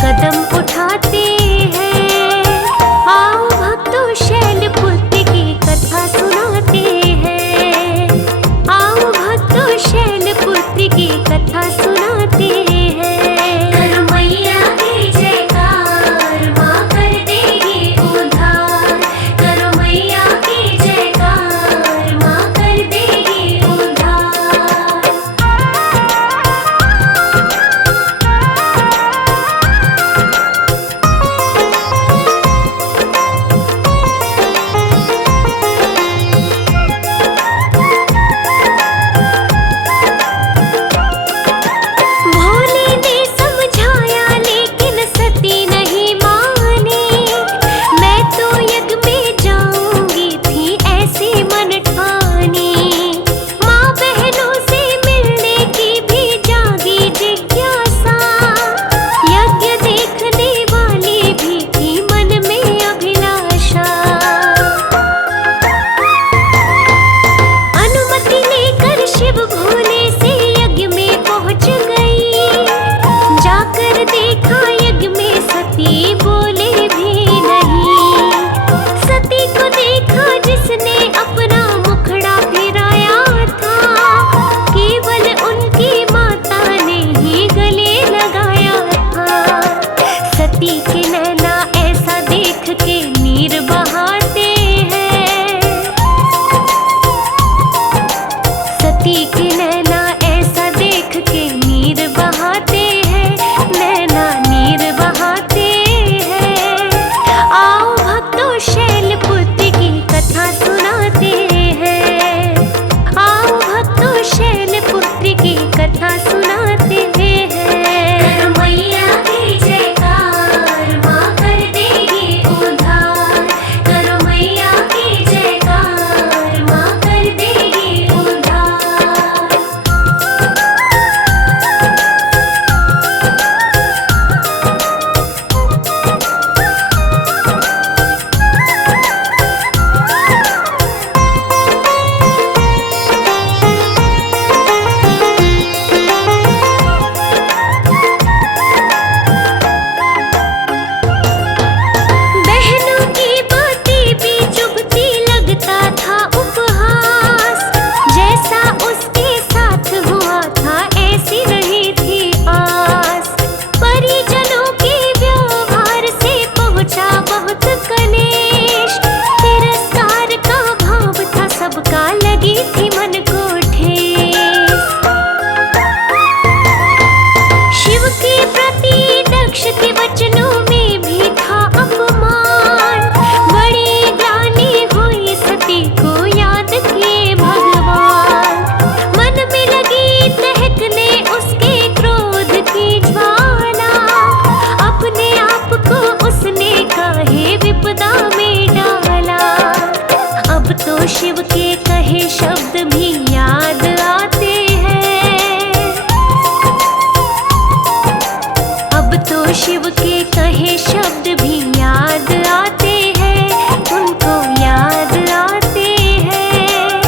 कदम उठाते हैं। आओ भक्तों शैलपुत्री की कथा सुनाते हैं। आओ भक्तों शैलपुत्री की कथा सुनाते हैं। करो मैया की जयकार, माँ कर देगी उद्धार। करो मैया की जयकार, माँ कर देगी उद्धार। भोले ने समझाया लेकिन सती नहीं मानी। मैं तो यज्ञ में जाऊंगी थी ऐसी मन ठानी। माँ बहनों से मिलने की भी जागी जिज्ञासा। यज्ञ देखने वाली भी थी मन में अभिलाषा। अनुमति लेकर शिव भोले से यज्ञ में पहुंच गई। जाकर देखा यज्ञ में सती बोले भी नहीं। सती को देखा जिसने अपना मुखड़ा फिराया था। केवल उनकी माता ने ही गले लगाया था। सती के नैना ऐसा देख के नीर बहाते हैं। सती के नैना ऐसा देख के नीर बहाते हैं। नैना नीर बहाते हैं। आओ भक्तों शैलपुत्री की कथा सुनाते हैं। आओ भक्तों शैलपुत्री की कथा सुनाते हैं। करो मैया की जयकार, माँ कर देगी उद्धार। करो मैया की जयकार, माँ कर देगी उद्धार। बहनों की बातें भी चुभती लगता था उपहास। जैसा उसके साथ हुआ था ऐसी रही थी आस। परिजनों के व्यवहार से पहुंचा बहुत कलेश। तिरस्कार का भाव था सबका, लगी थी मन को ठेस। शिव के प्रति दक्ष के वचनों में भी था अपमान। बड़ी ग्लानि हुई सती को याद किए भगवान। मन में लगी दहकने उसके क्रोध की ज्वाला। अपने आप को उसने काहे विपदा में डाला। अब तो शिव के कहे शब्द भी याद आते हैं। अब तो शिव के कहे शब्द भी याद आते हैं। उनको याद आते हैं।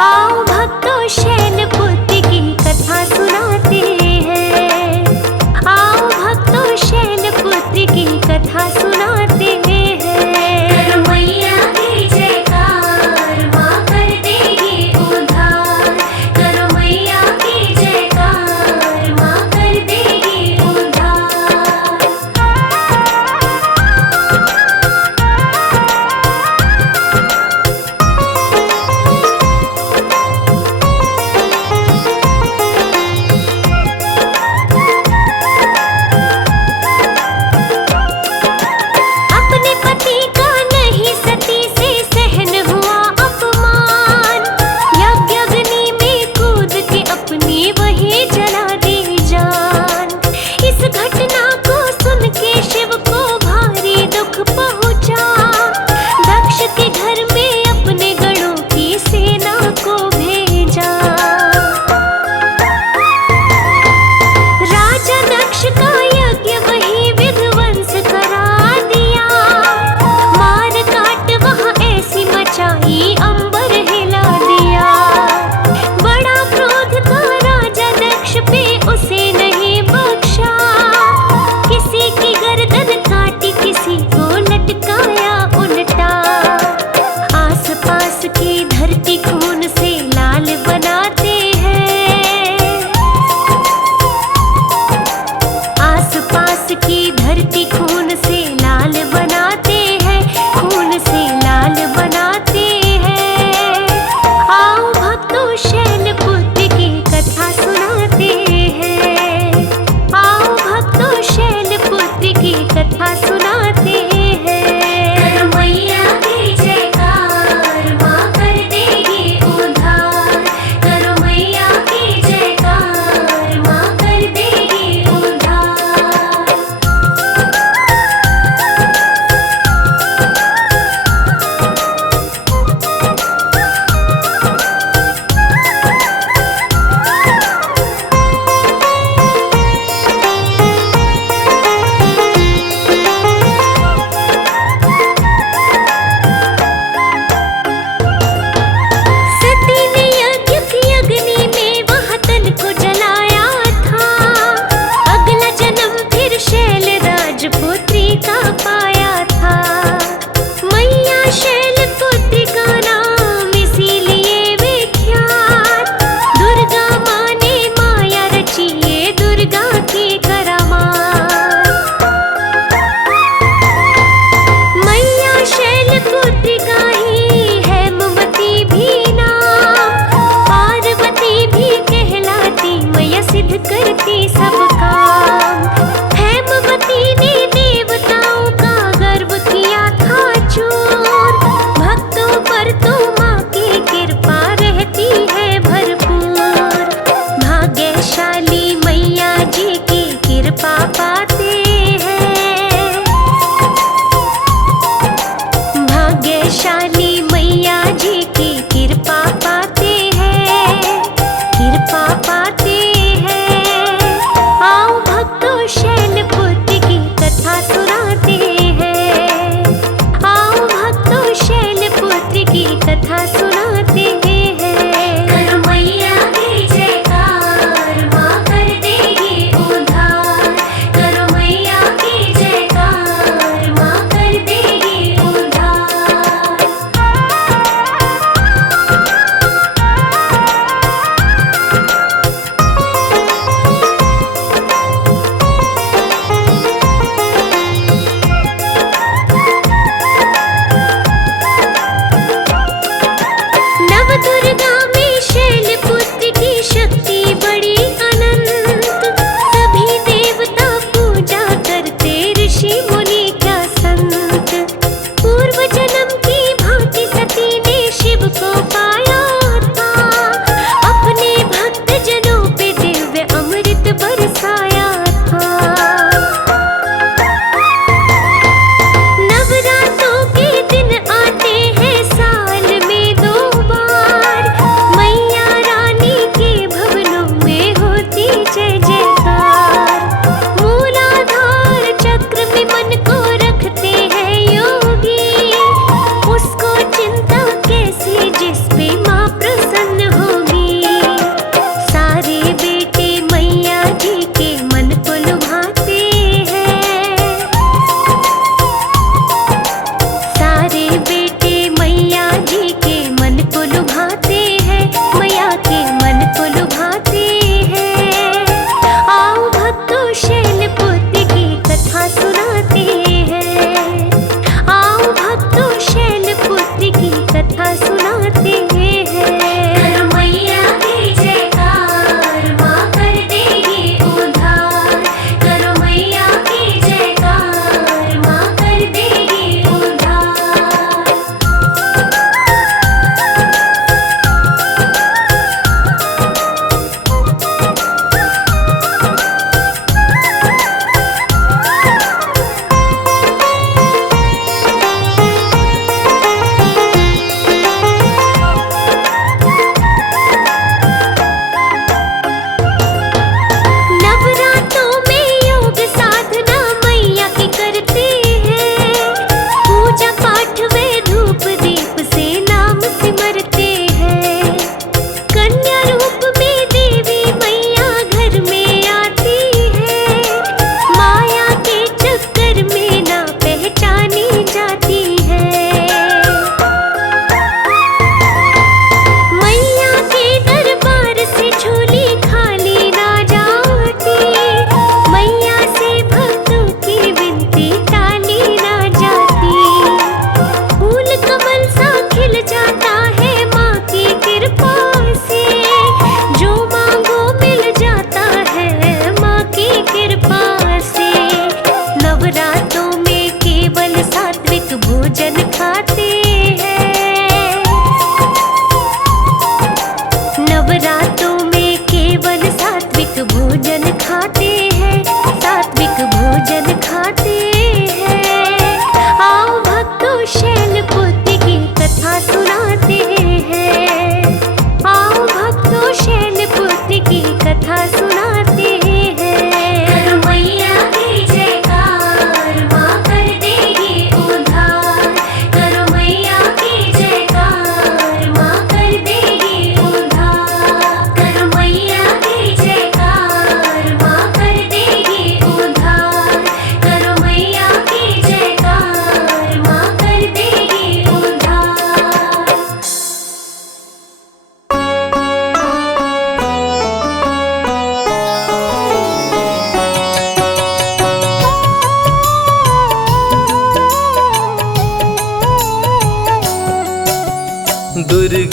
आओ भक्तों शैलपुत्री की कथा सुनाते हैं। आओ भक्तों शैलपुत्री की कथा सुनाते हैं। करो मैया की जयकार, माँ कर देगी उद्धार। करो मैया की जयकार, माँ कर देगी उद्धार। पास की धरती खून से लाल बनाते हैं, खून से लाल बनाते हैं। आओ भक्तों शैलपुत्र की कथा सुनाते हैं, आओ भक्तों शैलपुत्र की कथा सुनाते हैं। करो मैया की जयकार, माँ कर देगी उद्धार। करो मैया की जयकार, माँ कर देगी उद्धार।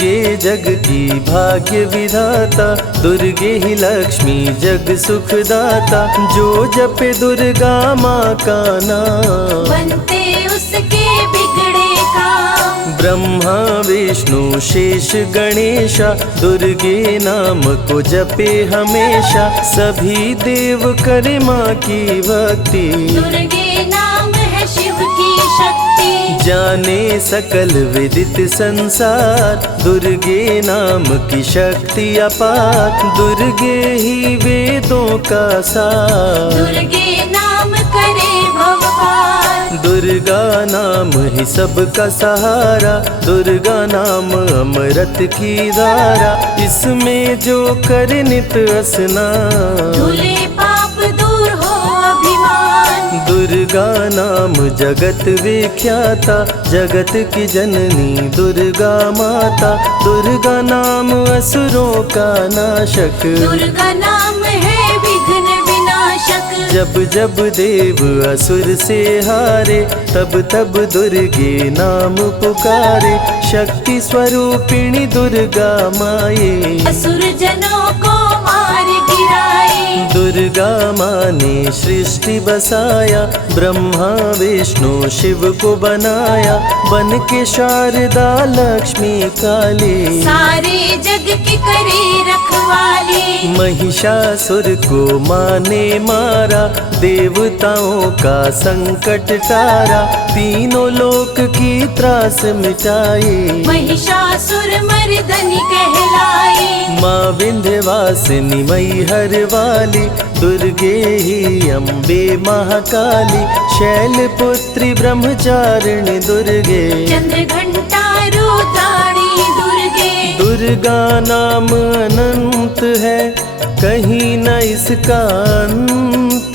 दुर्गे जग की भाग्य विधाता, दुर्गे ही लक्ष्मी जग सुखदाता। जो जपे दुर्गा माँ का नाम, बनते उसके बिगड़े काम। ब्रह्मा विष्णु शेष गणेशा, दुर्गे नाम को जपे हमेशा। सभी देव करे माँ की भक्ति, दुर्गे नाम है शिव की शक्ति। जाने सकल विदित संसार, दुर्गे नाम की शक्ति अपार। दुर्गे ही वेदों का सार, दुर्गे नाम करे भव पार। दुर्गा नाम ही सबका सहारा, दुर्गा नाम अमृत की धारा। इसमें जो करे नित स्नान, धुले पाप दूर हो अभिमान। दुर्गा नाम जगत विख्याता, जगत की जननी दुर्गा माता। दुर्गा नाम असुरों का नाशक, दुर्गा नाम है विघ्न विनाशक। जब जब देव असुर से हारे, तब तब दुर्गे नाम पुकारे। शक्ति स्वरूपिणी दुर्गा माए, असुर जनों को मार गिराए। दुर्गा माँ ने सृष्टि बसाया, ब्रह्मा विष्णु शिव को बनाया। बन के शारदा लक्ष्मी काली, सारे जग की करे रखवाली। महिषासुर को माँ ने मारा, देवताओं का संकट टारा। तीनों लोक की त्रास मिटाई, महिषासुर मर्दनी कहलाई। माँ विंध्यवासिनी मैहर वाली, दुर्गे ही अम्बे महाकाली। शैलपुत्री ब्रह्मचारिणी दुर्गे, चंद्र घंटा रुद्राणी दुर्गे। दुर्गा नाम अनंत है, कहीं न इसका अंत।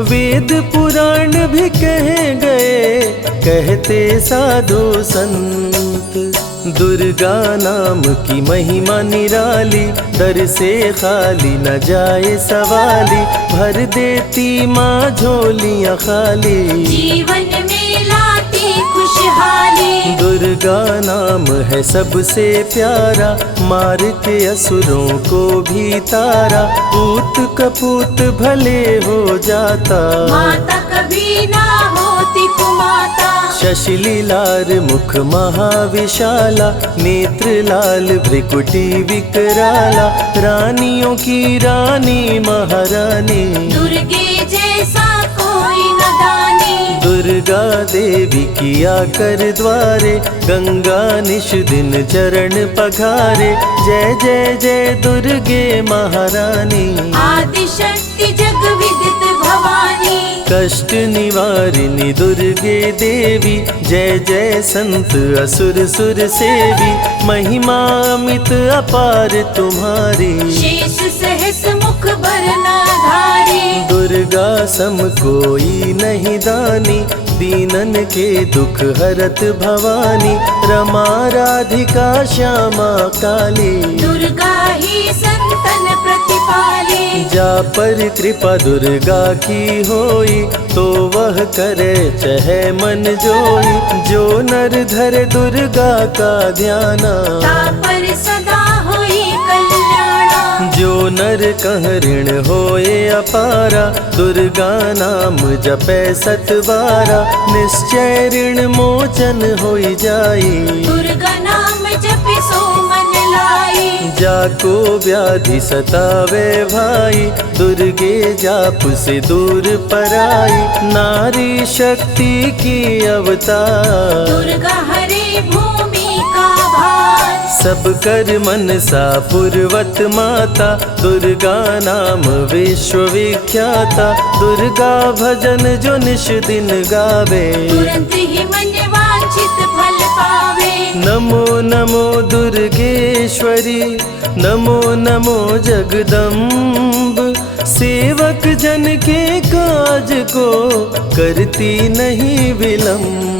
वेद पुराण भी कह गए, कहते साधु संत। दुर्गा नाम की महिमा निराली, दर से खाली न जाए सवाली। भर देती माँ झोलियाँ खाली, जीवन में लाती खुशहाली। दुर्गा नाम है सबसे प्यारा, मार के असुरों को भी तारा। पूत कपूत भले हो जाता, माता कभी ना होती कुमाता। शशिलीलार मुख महाविशाला, नेत्र लाल भ्रिकुटी विकराला। रानियों की रानी महारानी, दुर्गे जैसा कोई न दानी। दुर्गा देवी किया कर द्वारे, गंगा निश दिन चरण पखारे। जय जय जय दुर्गे महारानी, आदि शक्ति जग विदित भवानी। कष्ट निवारिणी दुर्गे देवी, जय जय संत असुर सुर सेवी। महिमा अमित अपार तुम्हारी, शेष सहस मुख भरना धारी। दुर्गा सम कोई नहीं दानी, दीनन के दुख हरत भवानी। रमा राधिका श्यामा काली, दुर्गा ही संतन प्रतिपाली। जा पर कृपा दुर्गा की होई, तो वह करे चहे मन जोई। जो नर धरे दुर्गा का ध्याना, तापर सदा होई कल्याणा। जो नर कह ऋण होए अपारा, दुर्गा नाम जपै सतबारा। निश्चय ऋण मोचन होई जाई, दुर्गा नाम जपे सो मन लाई। जाको व्याधि सतावे भाई, दुर्गे जाप से दूर पराई। नारी शक्ति की अवतार, दुर्गा हरे भूमि का भार। सब कर मन सा पूर्वत माता, दुर्गा नाम विश्व विख्याता। दुर्गा भजन जो निश दिन गावे, तुरंत ही मन वांछित फल पावे। नमो नमो दुर्गेश्वरी, नमो नमो जगदम्ब। सेवक जन के काज को करती नहीं विलम्ब।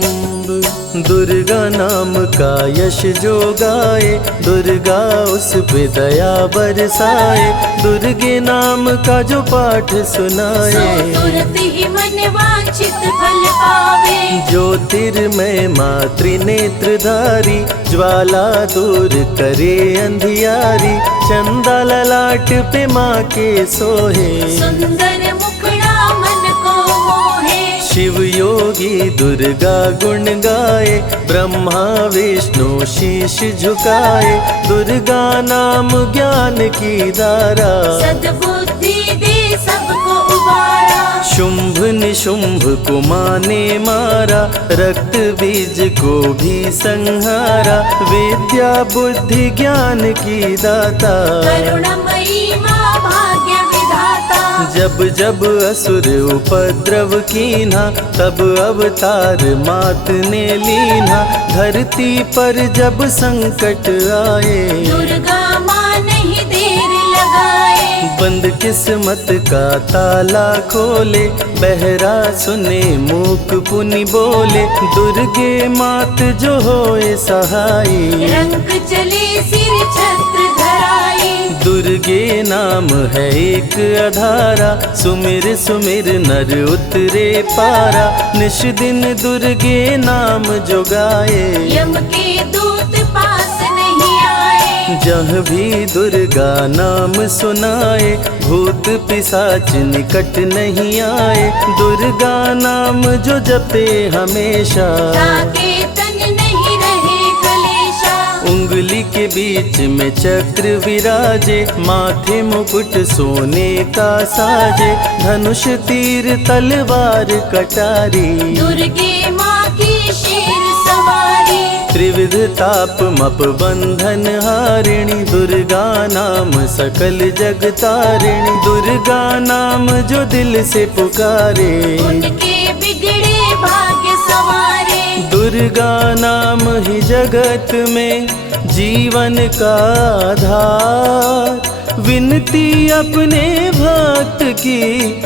दुर्गा नाम का यश जो गाए, दुर्गा उस पे दया बरसाए। दुर्गे नाम का जो पाठ सो सुनाए, तुरंत ही मन वांछित फल पावे। जो ज्योतिर्मय मातृनेत्रधारी, ज्वाला दूर करे अंधियारी, चंदा ललाट पे माँ के सोहे, सुंदर मुखड़ा मन को मोहे। शिव योगी दुर्गा गुण गाए, ब्रह्मा विष्णु शीश झुकाए, दुर्गा नाम ज्ञान की धारा, सद्बुद्धि दे सबको उबारा। शुंभ निशुंभ को माने मारा, रक्त बीज को भी संहारा, विद्या बुद्धि ज्ञान की दाता, करुणमयी माँ भाग्य विधाता। जब जब असुर उपद्रव कीन्हा, तब अवतार मात ने लीन्हा, धरती पर जब संकट आए, दुर्गा माँ नहीं देर लगाए। बंद किस्मत का ताला खोले, बहरा सुने मूक पुनि बोले, दुर्गे मात जो होए सहाई, रंग चले सिर छत्र धराई। दुर्गे नाम है एक अधारा, सुमिर सुमिर नर उतरे पारा, निश दिन दुर्गे नाम जो गाए, यम के दूत पास नहीं आए। जहाँ भी दुर्गा नाम सुनाए, भूत पिशाच निकट नहीं आए, दुर्गा नाम जो जपे हमेशा, ताके तन नहीं रहे कलेशा। उंगली के बीच में चक्र विराजे, माथे मुकुट सोने का साजे, धनुष तीर तलवार कटारी, दुर्गे माँ की शेर सवारी। त्रिविध ताप मप बंधन हारिणी, दुर्गा नाम सकल जग तारिणी, दुर्गा नाम जो दिल से पुकारे, उनके बिगड़े भाग्य संवारे। दुर्गा नाम ही जगत में जीवन का आधार, विनती अपने भक्त की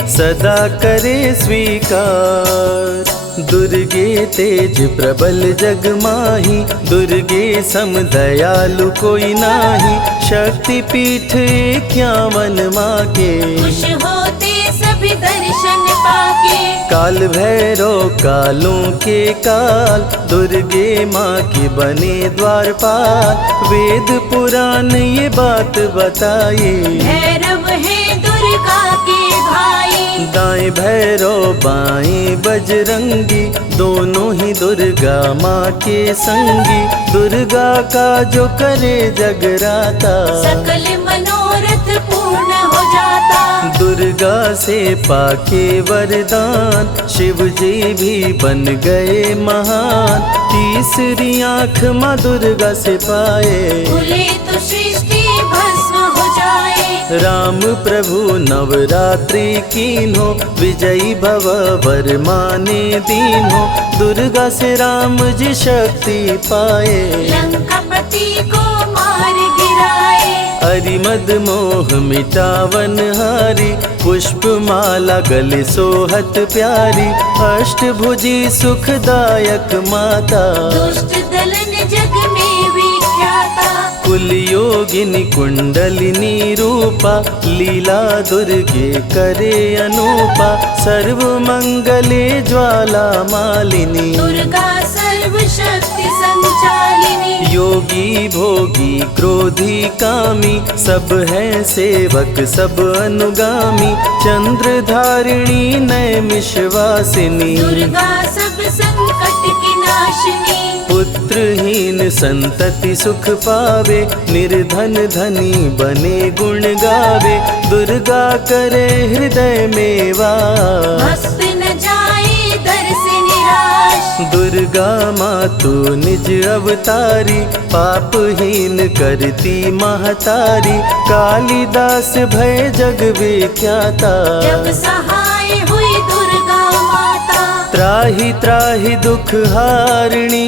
सदा करे स्वीकार। दुर्गे तेज प्रबल जग माही, दुर्गे सम दयालु कोई नाही, शक्ति पीठ 51 माँ के, खुश होते सभी दर्शन पाके। काल भैरव कालों के काल, दुर्गे माँ के बने द्वारपाल, वेद पुराण ये बात बताई, भैरव है दुर्गा के भाई। दाएं भैरव बाएं बजरंगी, दोनों ही दुर्गा माँ के संगी, दुर्गा का जो करे जगराता, सकल मनोरथ पूर्ण हो जाता। दुर्गा से पाके वरदान, शिव जी भी बन गए महान, तीसरी आँख माँ दुर्गा से पाए, खुले तो सृष्टि भस्म हो जाए। राम प्रभु नवरात्रि कीन्हो, विजयी भव वर माने दीन्हो, दुर्गा से राम जी शक्ति पाए, लंकापति को मार गिराए। अरिमद मोह मिटावन हारी, पुष्प माला गले सोहत प्यारी, अष्टभुजी सुखदायक माता, दुष्ट दलन जग में विख्याता। कुल योगिनी कुंडलिनी रूपा, लीला दुर्गे करे अनूपा, सर्व मंगले ज्वाला मालिनी, दुर्गा सर्वशक्ति संचालिनी। योगी भोगी क्रोधी कामी, सब हैं सेवक सब अनुगामी, चंद्रधारिणी नैमिषवासिनी, दुर्गा सब संकट की नाशिनी। पुत्रहीन संतति सुख पावे, निर्धन धनी बने गुण गावे, दुर्गा करे हृदय में वास, भक्त न जाए दर से निराश। दुर्गा मातु निज अवतारी, पापहीन करती महतारी, कालिदास भय जग विख्याता, जब सहाय हुई दुर्गा माता। त्राहि त्राहि दुख हारिणी,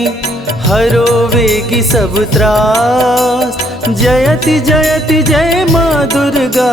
हरो वेगी सब त्रास, जयति जयति जय माँ दुर्गा,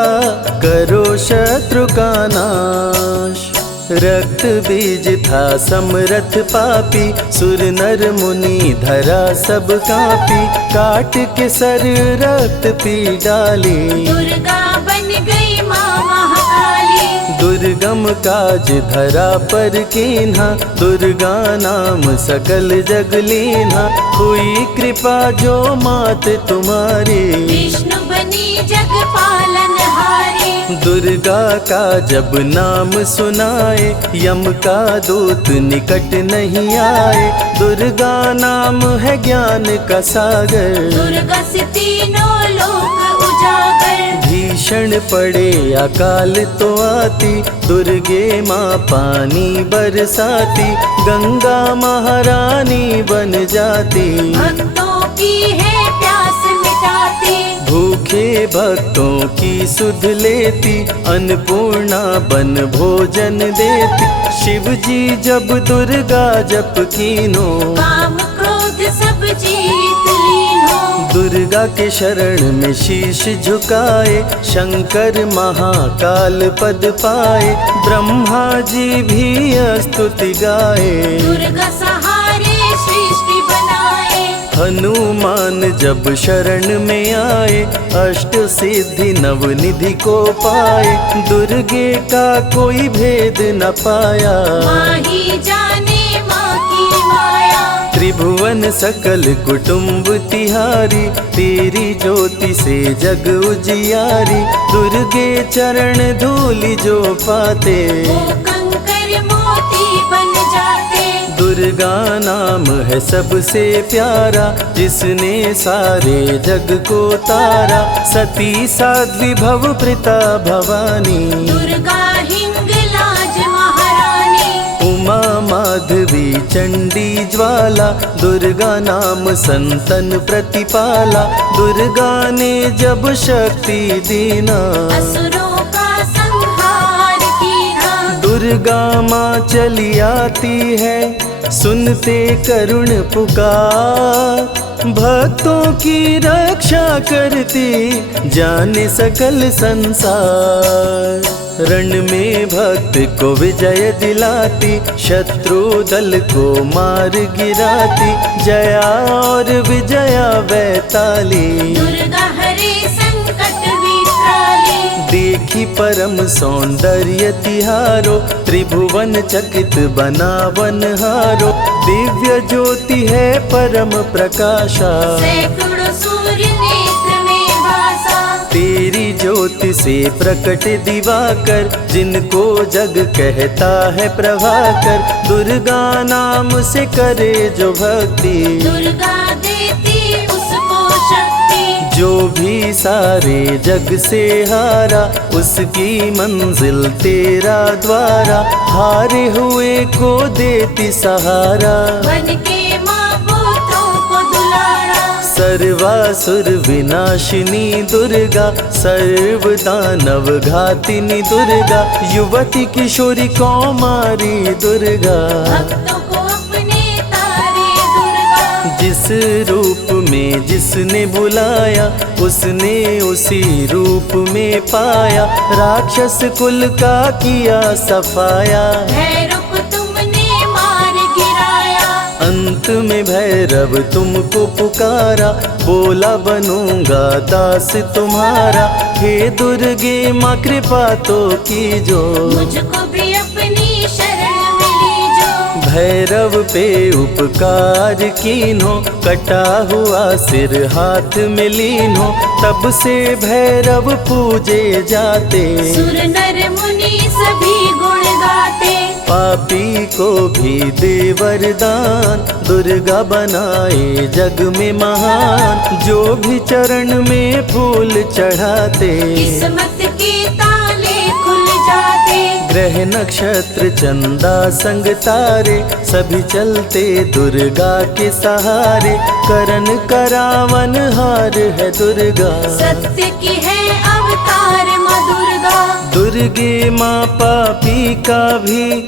करो शत्रु का नाश। रक्त बीज था समरथ पापी, सुर नर मुनि धरा सब कापी, काट के सर रक्त पी डाली, दुर्गा बन गई माँ महाकाली। दुर्गम काज धरा पर कीन्हा, दुर्गा नाम सकल जग लीन्हा। हुई कृपा जो मात तुम्हारी, विष्णु बनी जग पालनहारी। दुर्गा का जब नाम सुनाए, यम का दूत निकट नहीं आए। दुर्गा नाम है ज्ञान का सागर, दुर्गा से तीनों लोक उजागर। भीषण पड़े अकाल तो आती, दुर्गे माँ पानी बरसाती। गंगा महारानी बन जाती, भक्तों की है प्यास मिटाती। भूखे भक्तों की सुध लेती, अन्नपूर्णा बन भोजन देती। शिव जी जब दुर्गा जप कीनो, काम क्रोध सब जीत लीनो। दुर्गा के शरण में शीश झुकाए, शंकर महाकाल पद पाए। ब्रह्मा जी भी स्तुति गाए, दुर्गा सहारे सृष्टि बनाए। हनुमान जब शरण में आए, अष्ट सिद्धि नवनिधि को पाए। दुर्गे का कोई भेद न पाया, माँ ही जाने माँ की माया। त्रिभुवन सकल कुटुंब तिहारी, तेरी ज्योति से जग उजियारी। दुर्गे चरण धूलि जो पाते, वो कंकर मोती बन जाते। दुर्गा नाम है सबसे प्यारा, जिसने सारे जग को तारा। सती साध्वी भव प्रीता भवानी, दुर्गा हिंगलाज महारानी। उमा माधवी चंडी ज्वाला, दुर्गा नाम संतन प्रतिपाला। दुर्गा ने जब शक्ति दीना, असुरों का संहार कीना। दुर्गा माँ चली आती है, सुनते करुण पुकार। भक्तों की रक्षा करती, जाने सकल संसार। रण में भक्त को विजय दिलाती, शत्रु दल को मार गिराती। जया और विजया वैताली, दुर्गा हरे संकट विकराली। देखी परम सौंदर्य तिहारो, त्रिभुवन चकित बनावन हारो। दिव्य ज्योति है परम प्रकाशा, सैकड़ों सूर्य नेत्र में भासा। तेरी ज्योति से प्रकट दिवाकर, जिनको जग कहता है प्रभाकर। दुर्गा नाम से करे जो भक्ति, दुर्गा देती उसको शक्ति। जो भी सारे जग से हारा, उसकी मंजिल तेरा द्वारा। हारे हुए को देती सहारा, बन के माँ पुत्रों को दुलारा। सर्वासुर विनाशिनी दुर्गा, सर्व दानव घातिनी दुर्गा। युवती किशोरी कौमारी दुर्गा, भक्तों को अपने तारे दुर्गा। जिस रूप में जिसने बुलाया, उसने उसी रूप में पाया। राक्षस कुल का किया सफाया, भैरव को तुमने मार गिराया। अंत में भैरव तुमको पुकारा। बोला बनूंगा दास तुम्हारा। हे दुर्गे माँ कृपा तो कीजो, मुझको भी अपनी शरण में लीजो। भैरव पे उपकार कीन्हो, कटा हुआ सिर हाथ में लीन्हो। तब से भैरव पूजे जाते, सुर नर मुनि सभी गुण गाते। पापी को भी दे वरदान, दुर्गा बनाए जग में महान। जो भी चरण में फूल चढ़ाते, किस्मत के ताले खुल जाते। ग्रह नक्षत्र चंदा संग तारे, सभी चलते दुर्गा के सहारे। करन करावन हार है दुर्गा, सत्य की है अवतार माँ दुर्गा। दुर्गे माँ पापी का भी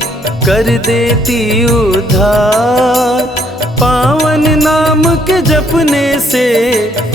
कर देती उद्धार। पावन नाम के जपने से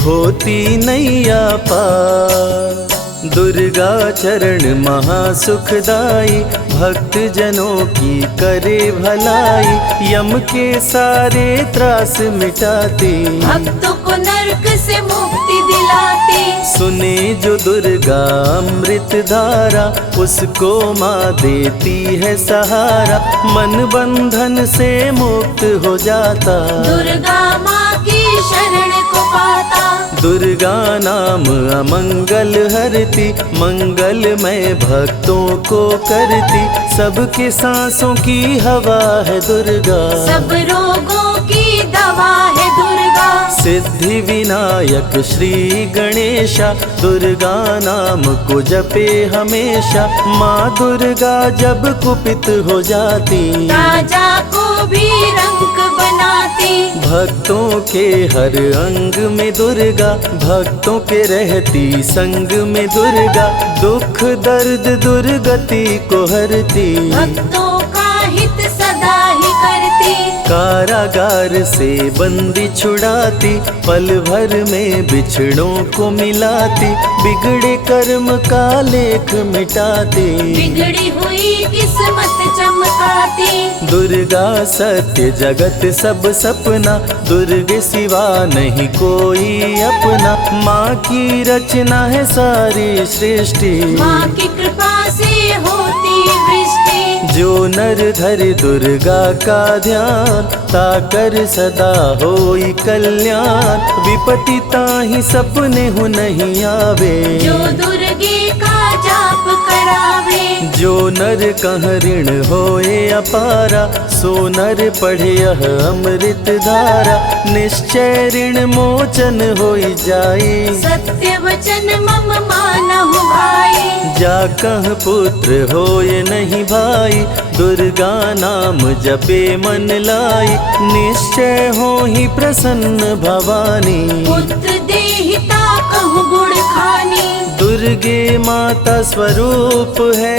होती नैया पार। दुर्गा चरण महासुखदाई, भक्त जनों की करे भलाई, यम के सारे त्रास मिटाती, भक्तों को नरक से मुक्ति दिलाती। सुने जो दुर्गा अमृत धारा, उसको माँ देती है सहारा, मन बंधन से मुक्त हो जाता, दुर्गा माँ की शरण को पाता। दुर्गा नाम अमंगल हरती, मंगलमय भक्तों को करती, सबके सांसों की हवा है दुर्गा, सब रोगों की दवा है दुर्गा। सिद्धि विनायक श्री गणेशा, दुर्गा नाम को जपे हमेशा, माँ दुर्गा जब कुपित हो जाती, राजा को भी रंक बनाती। भक्तों के हर अंग में दुर्गा, भक्तों के रहती संग में दुर्गा, दुख दर्द दुर्गति को हरती, भक्तों का हित सदा ही करती। कारागार से बंदी छुड़ाती, पल भर में बिछड़ों को मिलाती, बिगड़े कर्म का लेख मिटाती, बिगड़ी हुई किस्मत चमकाती। दुर्गा सत्य जगत सब सपना, दुर्गे सिवा नहीं कोई अपना, माँ की रचना है सारी सृष्टि, माँ की कृपा से होती वृष्टि। जो नर धरे दुर्गा का ध्यान, ताकर सदा होई कल्याण, विपत्ति ताहि सपने हो नहीं आवे, जो दुर्गे का जाप करावे। जो नर कह ऋण होए अपारा, सो नर पढ़े यह अमृत धारा, निश्चय ऋण मोचन होई जाए, सत्य वचन मम मानहु भाई। जा कह पुत्र होए नहीं भाई, दुर्गा नाम जपे मन लाई, निश्चय हो ही प्रसन्न भवानी, पुत्र देहिता कहु गुण खानी। दुर्गे माता स्वरूप है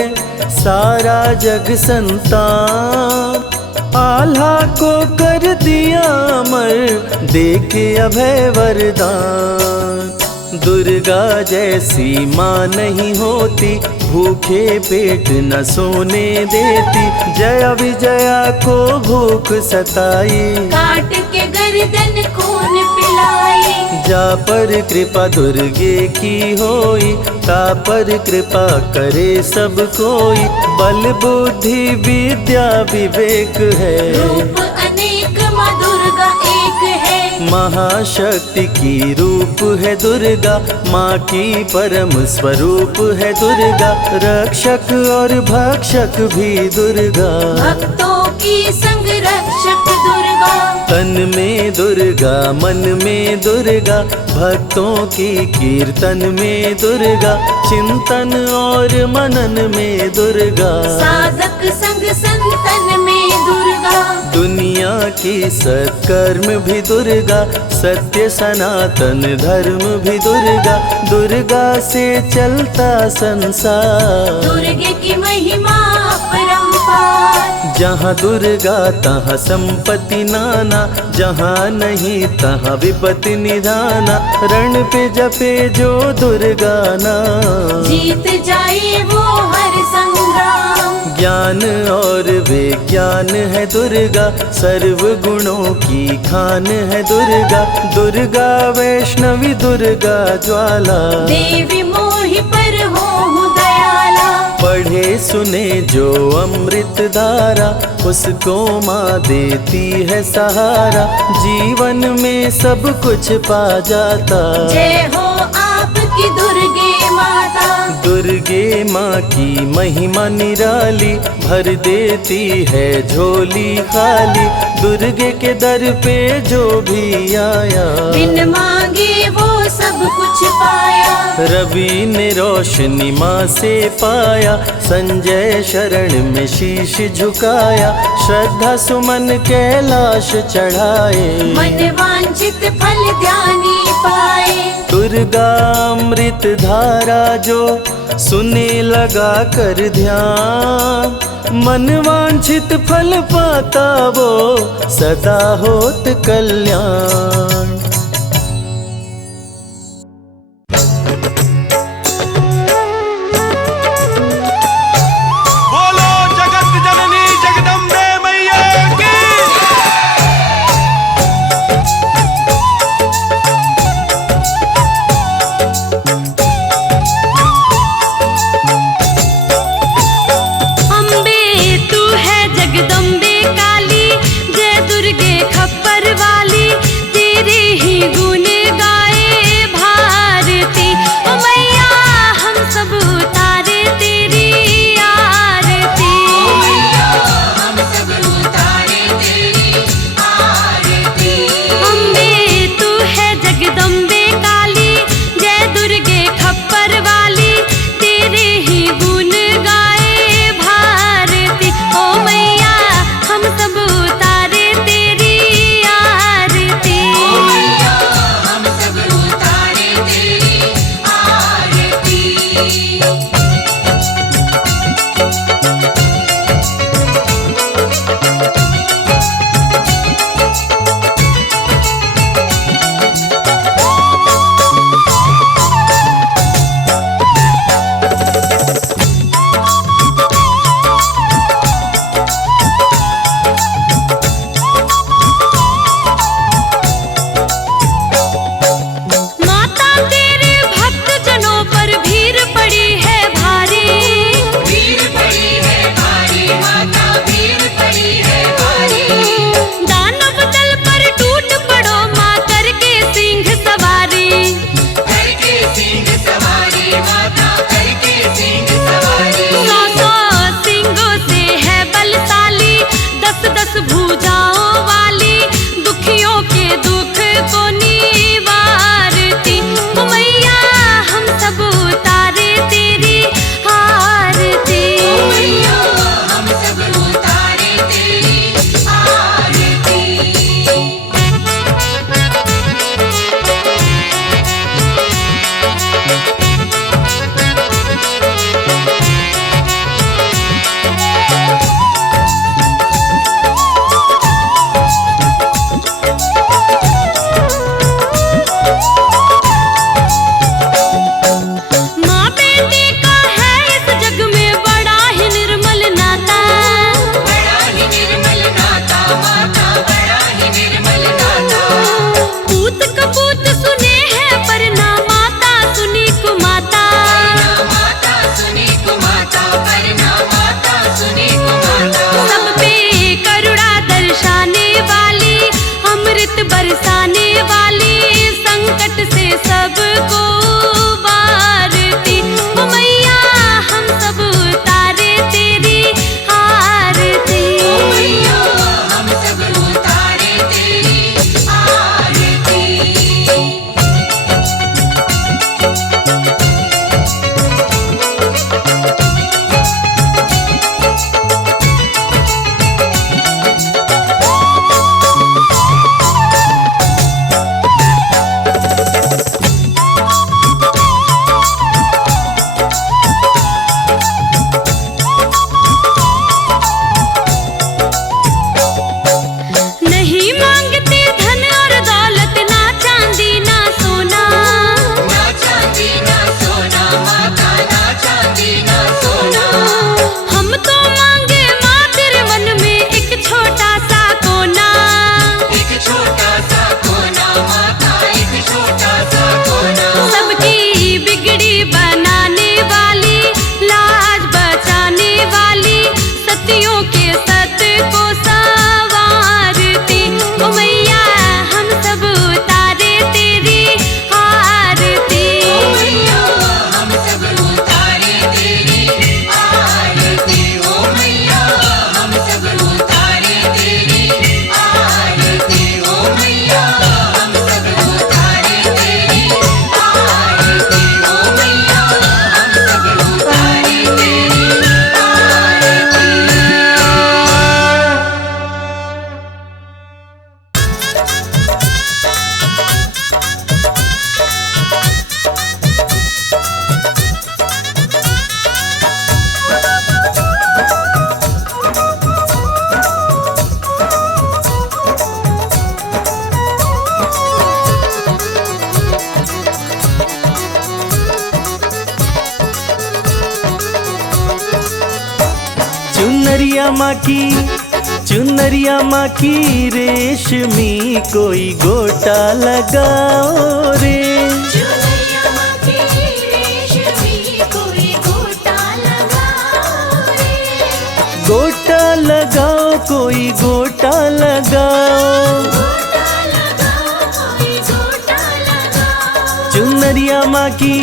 सारा जग संतान, आल्हा को कर दिया अमर, देके अभय वरदान, दुर्गा जैसी माँ नहीं होती, भूखे पेट न सोने देती, जया विजया को भूख सताई, काट के गर्दन खून पिलाई। जा पर कृपा दुर्गे की होई, ता पर कृपा करे सब कोई, बल बुद्धि विद्या विवेक है, रूप अनेक माँ दुर्गा एक है। महाशक्ति की रूप है दुर्गा, माँ की परम स्वरूप है दुर्गा, रक्षक और भक्षक भी दुर्गा, भक्तों की संग रक्षक दुर्गा। तन में दुर्गा मन में दुर्गा, भक्तों की कीर्तन में दुर्गा, चिंतन और मनन में दुर्गा, साधक संग संतन में दुर्गा। दुनिया की सत्कर्म भी दुर्गा, सत्य सनातन धर्म भी दुर्गा, दुर्गा से चलता संसार, दुर्गे की महिमा अपरंपार। जहाँ दुर्गा तहाँ संपत्ति नाना, जहाँ नहीं तहाँ विपत्ति निधाना, रण पे जपे जो दुर्गा नाम, जीत जाए वो हर संग्राम। ज्ञान और विज्ञान है दुर्गा, सर्व गुणों की खान है दुर्गा, दुर्गा वैष्णवी दुर्गा ज्वाला, देवी मोहि पर हो दयाला। पढ़े सुने जो अमृत धारा, उसको माँ देती है सहारा, जीवन में सब कुछ पा जाता, जय हो आपकी दुर्गे माता। दुर्गे माँ की महिमा निराली, भर देती है झोली खाली, दुर्गे के दर पे जो भी आया, बिन मांगे वो सब कुछ पाया। रवि ने रोशनी माँ से पाया, संजय शरण में शीश झुकाया, श्रद्धा सुमन कैलाश चढ़ाए, मन वांछित फल ध्यानी पाए। दुर्गा अमृत धारा जो सुने लगा कर ध्यान, मन वांछित फल पाता वो सदा होत कल्याण। चुनरिया माँ की, चुनरिया माँ की रेशमी कोई गोटा लगाओ रे। चुनरिया माँ की रेशमी कोई गोटा लगाओ रे। गोटा लगाओ कोई गोटा लगाओ। गोटा लगाओ कोई गोटा लगाओ। चुनरिया माँ की,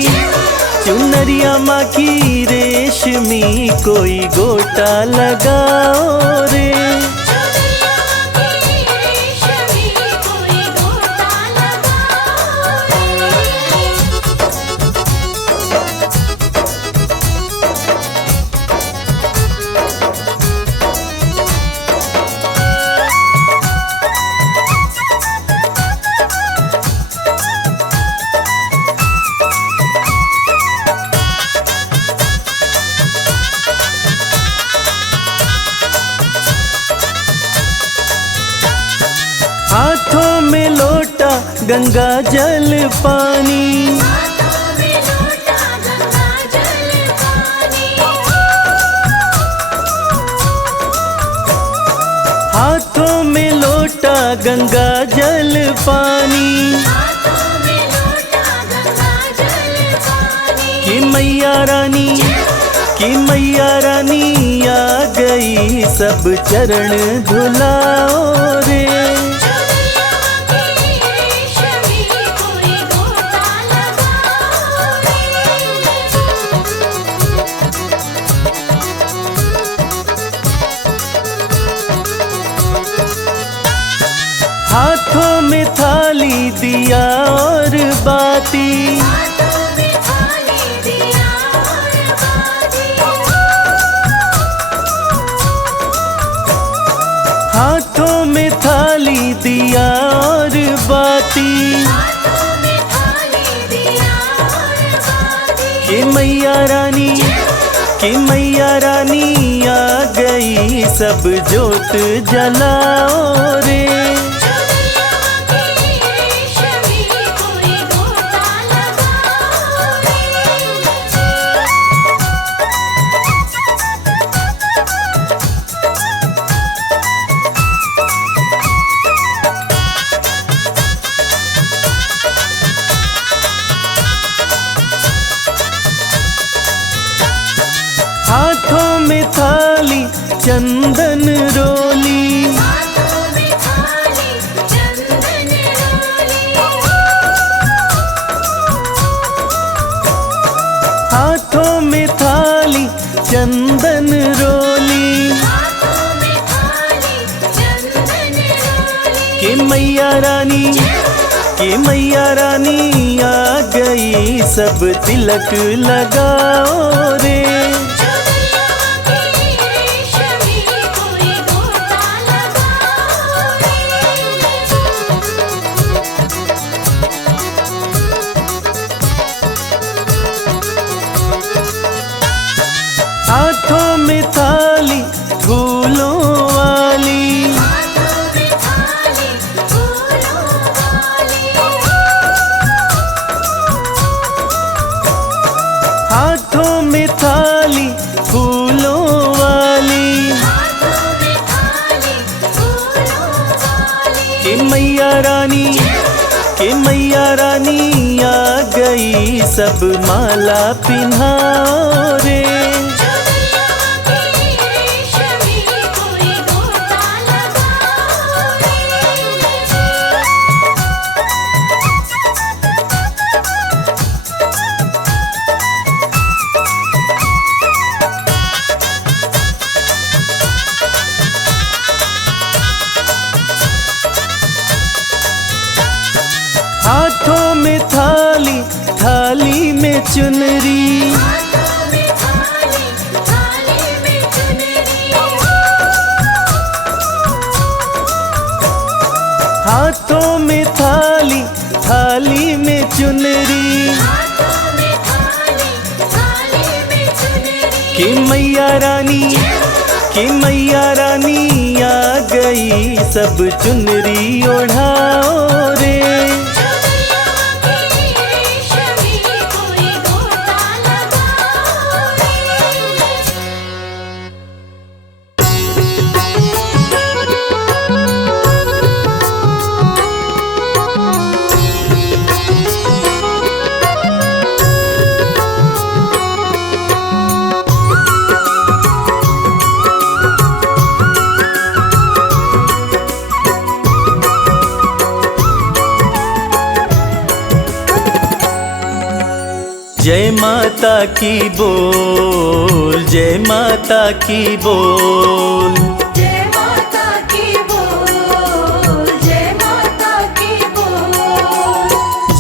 चुनरिया माँ की रेशमी कोई गोटा लगाओ रे। चुनरिया माँ की रेशमी कोई गोटा लगाओ रे। हाथों में लोटा गंगा जल पानी। हाथों में लोटा गंगा जल पानी। हाथों में लोटा गंगा जल पानी। हाथों में लोटा गंगा जल पानी। कि मैया रानी, कि मैया रानी आ गई सब चरण धुलाओ रे। चुनरिया माँ की रेशमी कोई गोटा लगाओ रे। हाथों में थाली दिया और बाती। हाथों में थाली दिया और बाती। हाथों में थाली दिया और बाती। हाथों में थाली दिया और बाती। कि मैया रानी, कि मैया रानी आ गई सब जोत जलाओ रे। चुनरिया माँ की रेशमी कोई गोटा लगाओ रे। हाथों में थाली चंदन रोली। हाथों में थाली चंदन रोली। हाथों में थाली चंदन रोली। हाथों में थाली चंदन रोली। कि मैया रानी, कि मैया रानी आ गई सब तिलक लगाओ रे। चुनरिया माँ की रेशमी कोई गोटा लगाओ रे। हाथों में थाली फूलों वाली। हाथों में थाली फूलों वाली। हाथों में थाली फूलों वाली। हाथों में थाली फूलों वाली। कि मैया रानी, कि मैया रानी आ गई सब माला पिन्हाओ रे। चुनरिया माँ की रेशमी कोई गोटा लगाओ रे। हाथों में थाली, थाली में चुनरी। हाथों में थाली थाली में चुनरी। हाथों में थाली, थाली में चुनरी। हाथों में थाली थाली में चुनरी। कि मैया रानी, कि मैया रानी आ गई सब चुनरी ओढ़ाओ रे। चुनरिया माँ की रेशमी कोई गोटा लगाओ रे। जय माता की बोल, जय माता की बोल। जय माता की बोल, जय माता की बोल।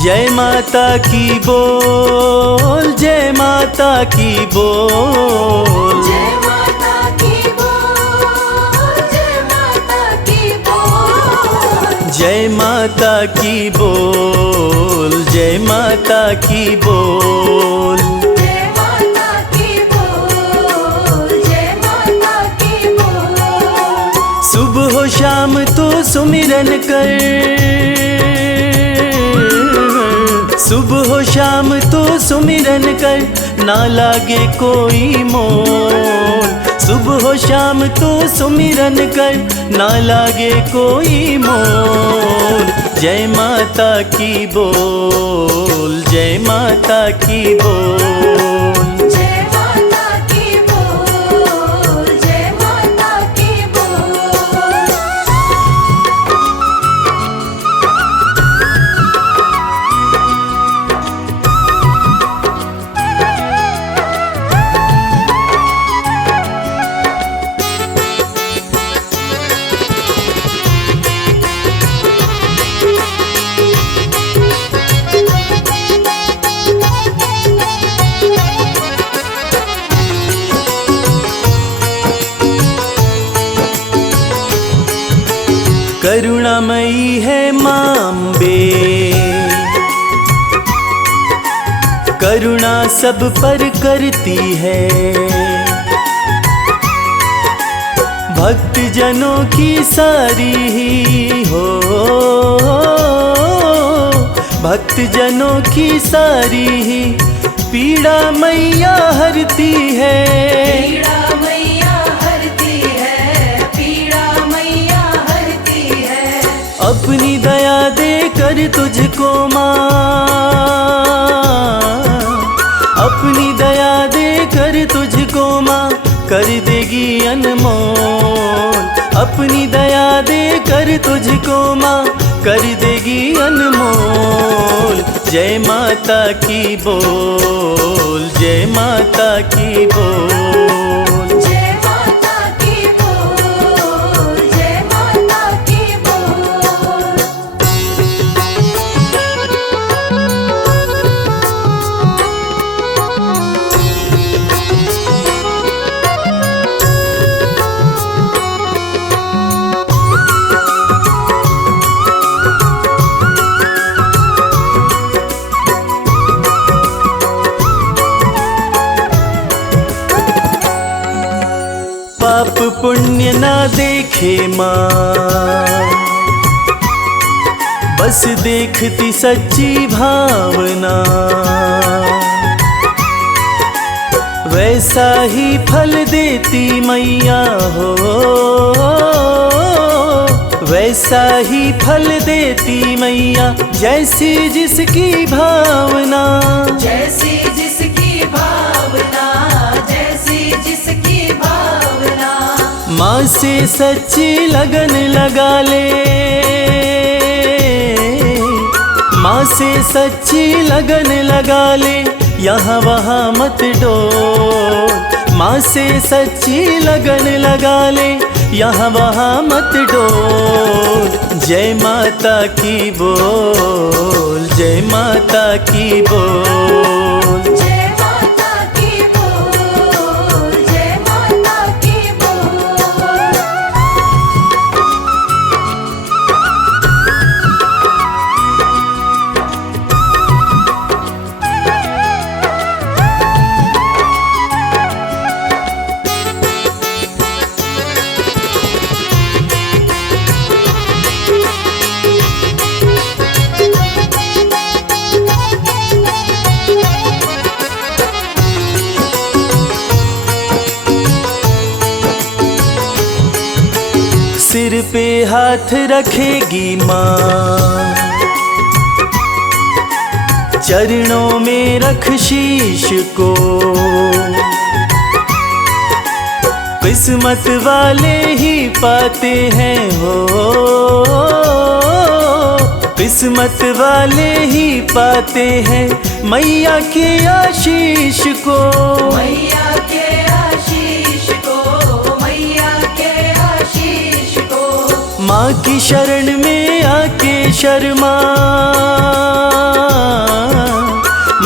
जय माता की बोल, जय माता की बोल। जय माता की बोल, जय माता की बोल। जय माता की बोल, जय माता की बोल। जय माता की बोल, जय माता की बोल। सुबह हो शाम तो सुमिरन कर, सुबह हो शाम तो सुमिरन कर, ना लागे कोई मोल। सुबह हो शाम तो सुमिरन कर, ना लागे कोई मोल। जय माता की बोल, जय माता की बोल। जय माता की बोल, जय माता की बोल। करुणामयी है मां अम्बे, करुणा सब पर करती है। भक्त जनों की सारी ही हो, भक्त जनों की सारी ही पीड़ा मैया हरती है। पीड़ा मैया हरती है, पीड़ा मैया हरती है। अपनी दया दे कर तुझको माँ, अपनी दया दे कर तुझको माँ कर देगी अनमोल। अपनी दया दे कर तुझको माँ कर देगी अनमोल। जय माता की बोल, जय माता की बोल। जय माता की बोल, जय माता की बोल। पाप पुण्य ना देखे माँ, बस देखती सच्ची भावना। वैसा ही फल देती मैया हो, वैसा ही फल देती मैया जैसी जिसकी भावना। जैसी जिसकी भावना, जैसी जिसकी भावना। माँ से सच्ची लगन लगा ले, माँ से सच्ची लगन लगा ले, यहाँ वहाँ मत डोल। माँ से सच्ची लगन लगा ले, यहाँ वहाँ मत डोल। जय माता की बोल, जय माता की बोल। जय माता की बोल, जय माता की बोल। सिर पे हाथ रखेगी माँ, चरणों में रख शीश को। किस्मत वाले ही पाते हैं हो, किस्मत वाले ही पाते हैं मैया के आशीष को। मैया के आशीष को, मैया के आशीष को। माँ की शरण में आके शर्मा,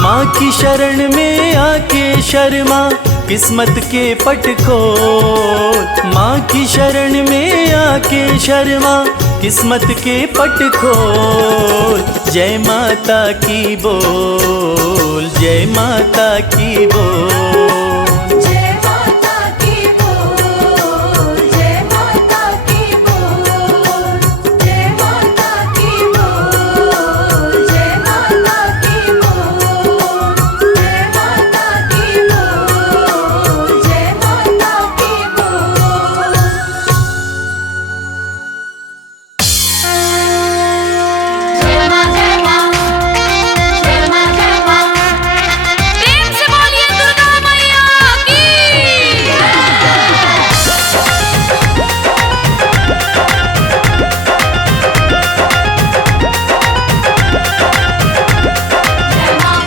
माँ की शरण में आके शर्मा, किस्मत के पट खोल। माँ की शरण में आके शर्मा, किस्मत के पट खोल। जय माता की बोल, जय माता की बोल। जय माता की बोल, जय माता की बोल। जय माता की बोल, जय माता की बोल। जय माता की बोल, जय माता की बोल। जय मां जय मां, जय मां जय मां। प्रेम से बोलिए दुर्गा मैया की। जय मां, जय मां।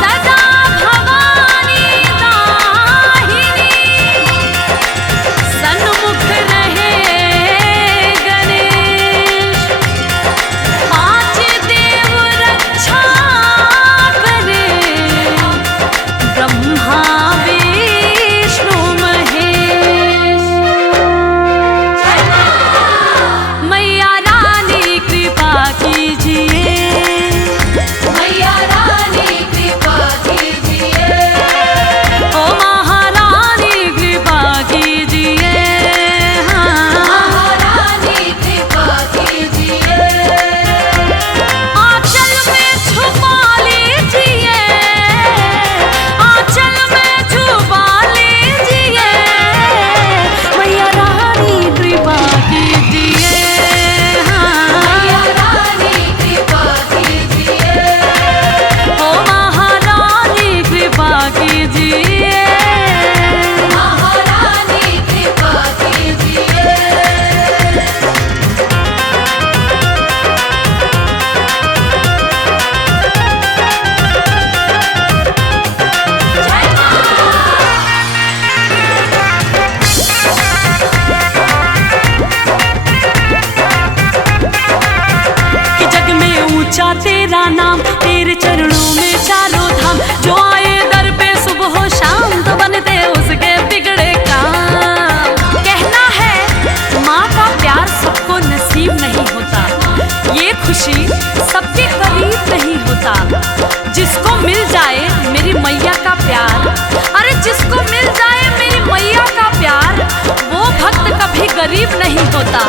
सदा भवानी दाहिनी, सन्मुख रहे गणेश। पांच देव रक्षा करे, ब्रह्मा विष्णु महेश। मैया रानी कृपा कीजिए, मैया रानी कृपा कीजिए। ओ महारानी कृपा कीजिए, महारानी कृपा कीजिए। आंचल में छुपा लीजिए, आंचल में छुपा लीजिए। मैया रानी कृपा कीजिए, मैया रानी कृपा कीजिए। ओ महारानी कृपा कीजिए, महारानी कृपा कीजिए। कि जग में ऊंचा तेरा नाम, तेरे चरणों में चारों धाम। जो आए दर पे सुबह हो शाम, तो बनते उसके बिगड़े काम। कहना है माँ का प्यार सबको नसीब नहीं होता, ये खुशी सबके करीब नहीं होता। जिसको मिल जाए मेरी मैया का प्यार, अरे जिसको मिल जाए मेरी मैया का प्यार, वो भक्त कभी गरीब नहीं होता।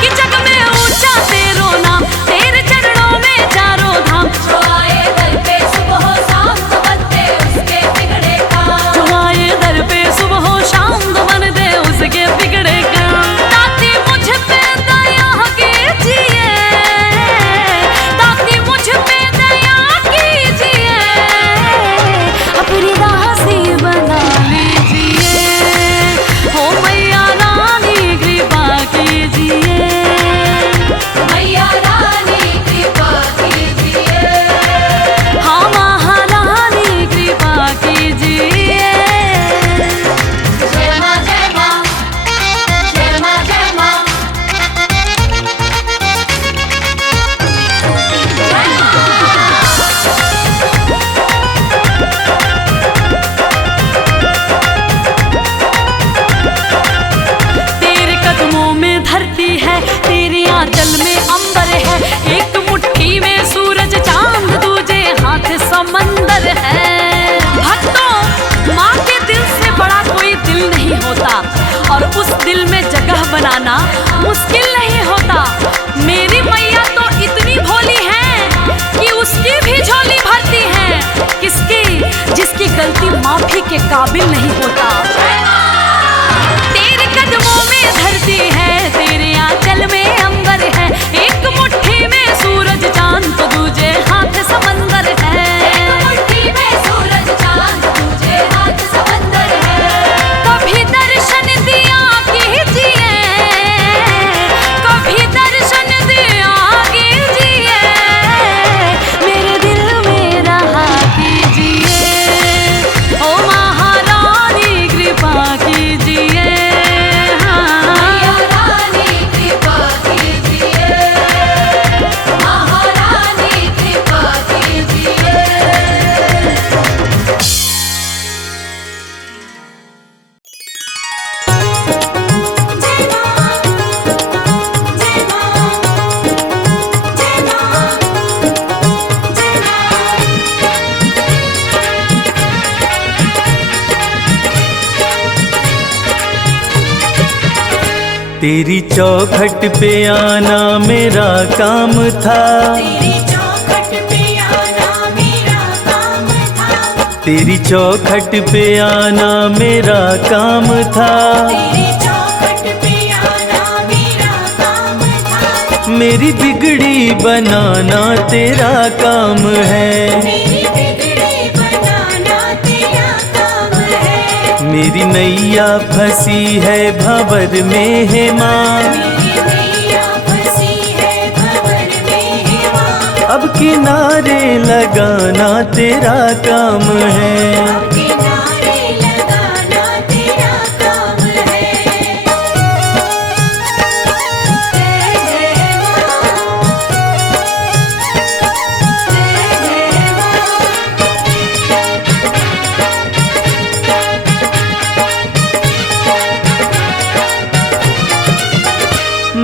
कि जग में ऊंचा तेरो नाम, तेरे चरणों में चारों धाम। जो आए दर पे सुबह हो शाम, तो बनते उसके बिगड़े काम। जो आए दर पे सुबह हो शाम, तो बनते उसके बिगड़े काम। दाती मुझ पे दया कीजिए, दाती मुझ पे दया कीजिए। अपनी दासी बना लीजिए, हो मैया रानी कृपा कीजिए, मैया रानी कृपा कीजिए। हाँ महारानी कृपा कीजिए। जय मां जय मां, जय मां जय मां। तेरे कदमों में धरती है, तेरे आंचल में अंबर है। एक मुट्ठी में सूरज चांद, दूजे हाथ समंदर है। भक्तों, माँ के दिल से बड़ा कोई दिल नहीं होता, और उस दिल में जगह बनाना मुश्किल नहीं होता। मेरी मैया तो इतनी भोली है कि उसकी भी झोली भरती है। किसकी? जिसकी गलती माफी के काबिल नहीं होता। तेरे कदमों में धरती है, तेरे आंचल में अंबर है। एक मुट्ठी में सूरज चांद, तो दूजे हाथ समंदर है। एक मुट्ठी में सूरज चांद, दूजे हाथ समंदर है। कभी दर्शन दिया कीजिए, कभी तेरी चौखट पे आना मेरा काम था, तेरी चौखट पे आना मेरा काम था, तेरी चौखट पे आना मेरा काम था, तेरी चौखट पे आना मेरा काम था, मेरी बिगड़ी बनाना तेरा काम है, मेरी बिगड़ी बनाना तेरा काम है, मेरी नैया फंसी है भंवर में है माँ, मेरी नैया फंसी है भंवर में है माँ, अब किनारे लगाना तेरा काम है, किनारे लगाना तेरा काम है। जय जय माँ, जय जय माँ।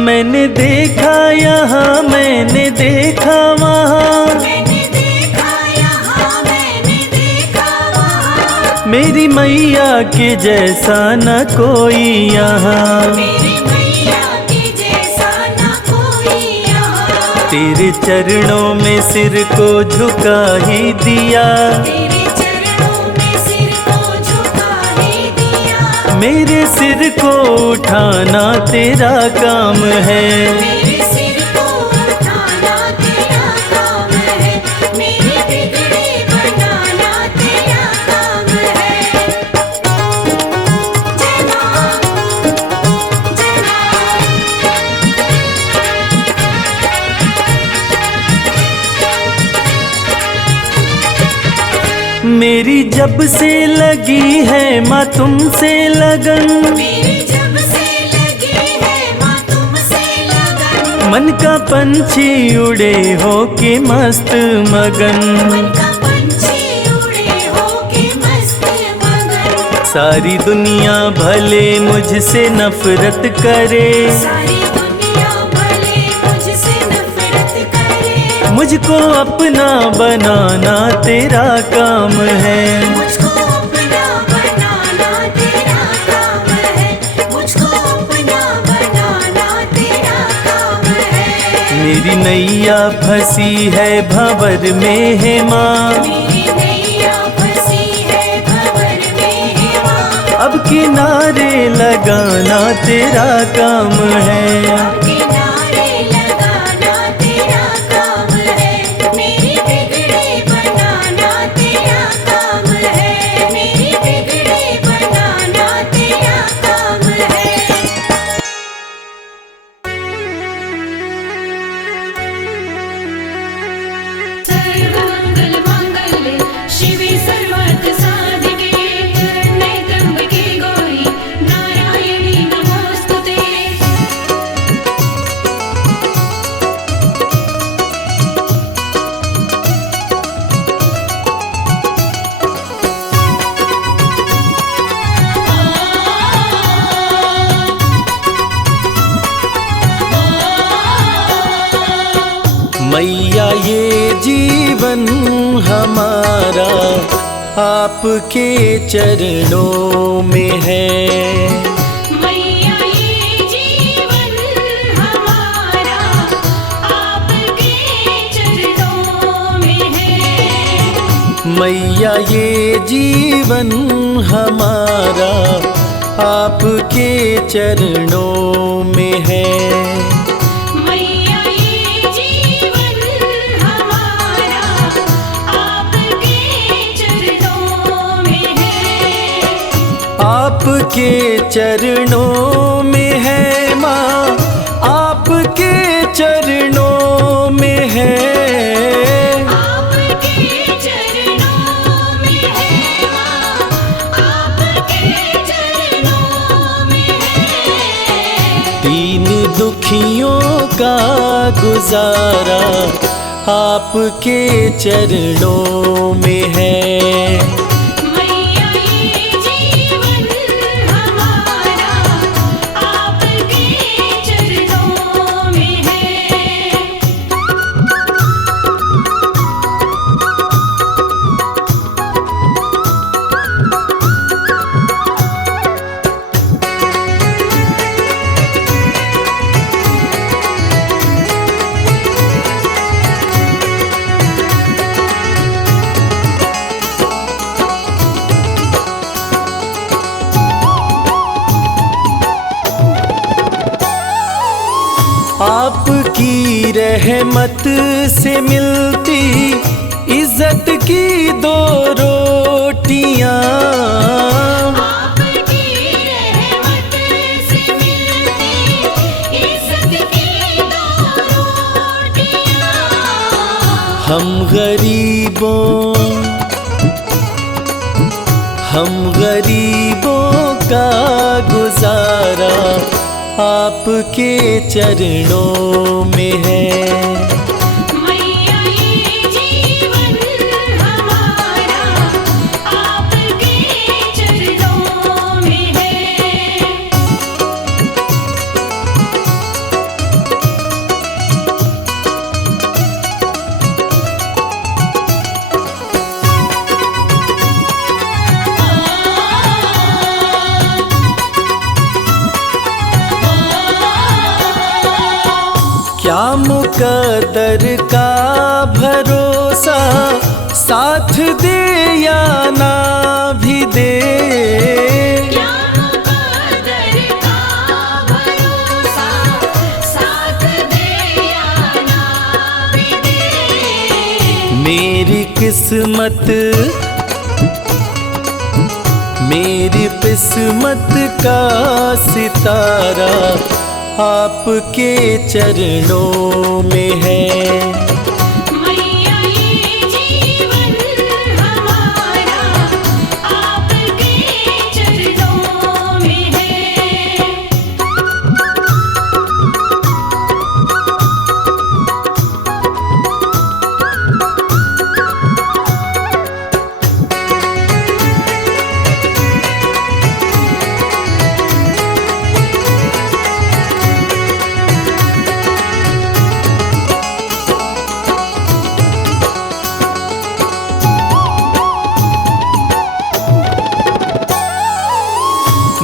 मैंने देखा यहाँ मैंने देखा वहाँ, मैंने देखा यहाँ मैंने देखा वहाँ, मेरी मैया के जैसा न कोई यहाँ, मेरी मैया के जैसा ना कोई यहाँ, तेरे चरणों में सिर को झुका ही दिया, तेरे चरणों में सिर को झुका ही दिया, मेरे सिर को उठाना तेरा काम है, मेरे सिर को उठाना तेरा काम है, मेरी बिगड़ी बनाना तेरा काम है। जय माँ, जय माँ। मेरी जब से लगी है माँ तुमसे लगन, मेरी जब से लगी है माँ तुमसे लगन, मन का पंछी उड़े हो के मस्त मगन, मन का पंछी उड़े होके मस्त मगन, सारी दुनिया भले मुझसे नफरत करे, सारी दुनिया भले मुझसे नफरत करे, मुझको अपना बनाना तेरा काम है, मुझको अपना बनाना तेरा काम है, मुझको अपना बनाना तेरा काम है, मेरी नैया फंसी है भंवर में है माँ, मेरी नैया फंसी है भंवर में है माँ, अब किनारे लगाना तेरा काम है, किनारे लगाना तेरा काम है, मेरी बिगड़ी बनाना तेरा काम है, मेरी बिगड़ी बनाना तेरा काम है। सर्वमंगल मांगल्ये शिवे सर्वार्थ साधिके नैत्रम्बिके गौरी नारायणी नमोस्तुते। मैया ये जीवन हमारा आपके चरणों में है, मैया ये जीवन हमारा आपके चरणों में है, मैया ये जीवन हमारा आपके चरणों में है, मैया ये जीवन हमारा आपके चरणों में है, आपके चरणों में है माँ, आपके चरणों में है, आपके चरणों में है माँ, आपके चरणों में है, दीन दुखियों का गुजारा आपके चरणों में है, मैया ये जीवन हमारा आपके चरणों में है। आपकी रहमत से मिलती इज्जत की दो रोटियां। आपकी रहमत से मिलती इज्जत की दो रोटियां। हम गरीबों का गुजारा आपके चरणों में है। मैया ये जीवन हमारा आपके चरणों में है। क्या मुकद्दर का भरोसा साथ दे या ना भी दे। क्या मुकद्दर का भरोसा साथ दे या ना भी दे। मेरी किस्मत का सितारा आपके चरणों में है। मैया ये जीवन हमारा आपके चरणों में है।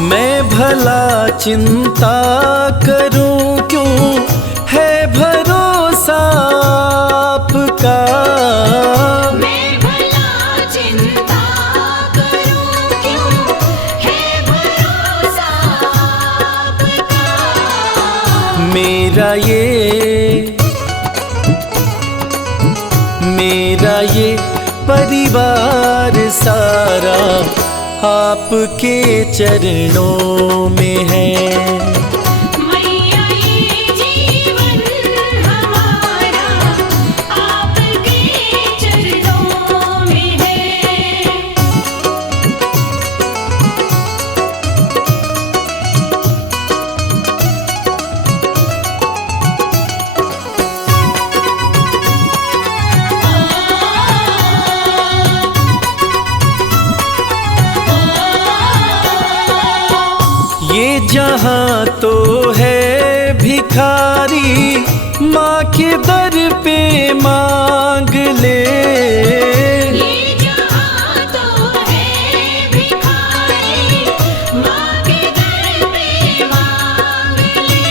मैं भला चिंता करूं क्यों है भरोसा आपका। मैं भला चिंता करूं क्यों है भरोसा आपका। मेरा ये परिवार सारा आपके चरणों में है। मैया ये जीवन हमारा आपके चरणों में है। ये जहां तो है भिखारी माँ के दर पे मांग ले। ये जहां तो है भिखारी माँ के दर पे मांग ले।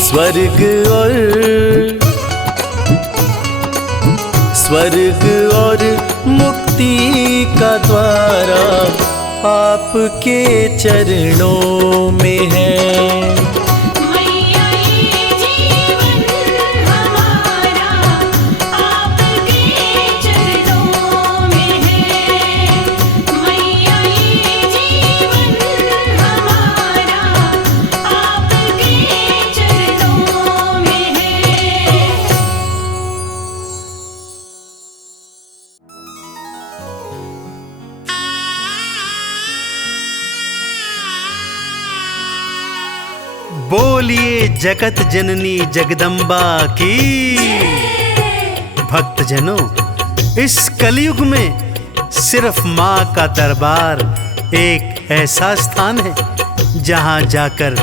स्वर्ग और मुक्ति का द्वारा आपके चरणों में है। मैया ये जीवन हमारा आपके चरणों में है। मैया ये जीवन हमारा आपके चरणों में है। बोलिए जगत जननी जगदम्बा की। भक्तजनों, इस कलयुग में सिर्फ माँ का दरबार एक ऐसा स्थान है जहाँ जाकर